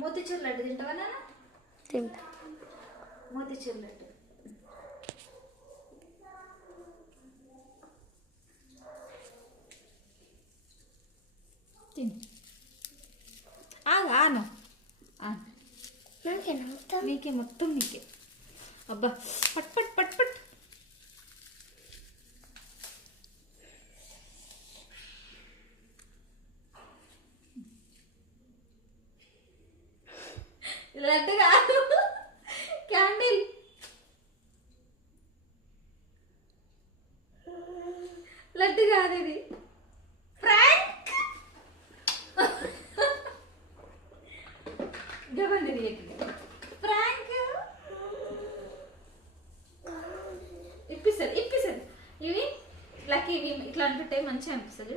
మోతిచూర్ లడ్డు తింటావా నాన్న? తింటా. మోతిచూర్ లడ్డు తిను. ఆగు ఆను ఆను నాకేనా మొత్తం నీకే మొత్తం నీకే. అబ్బా పట్ పట్ పట్ పట్ లడ్డు కాదు. క్యాండిల్. లడ్డు కాదు ఇది. ఫ్రాంక్. గవ్వండి ఫ్రాంక్. ఇప్పిస్తుంది ఇప్పిస్తుంది. ఇవి లక్కీ ఇవి ఇట్లా అంటుంటే మంచిగా అనిపిస్తుంది.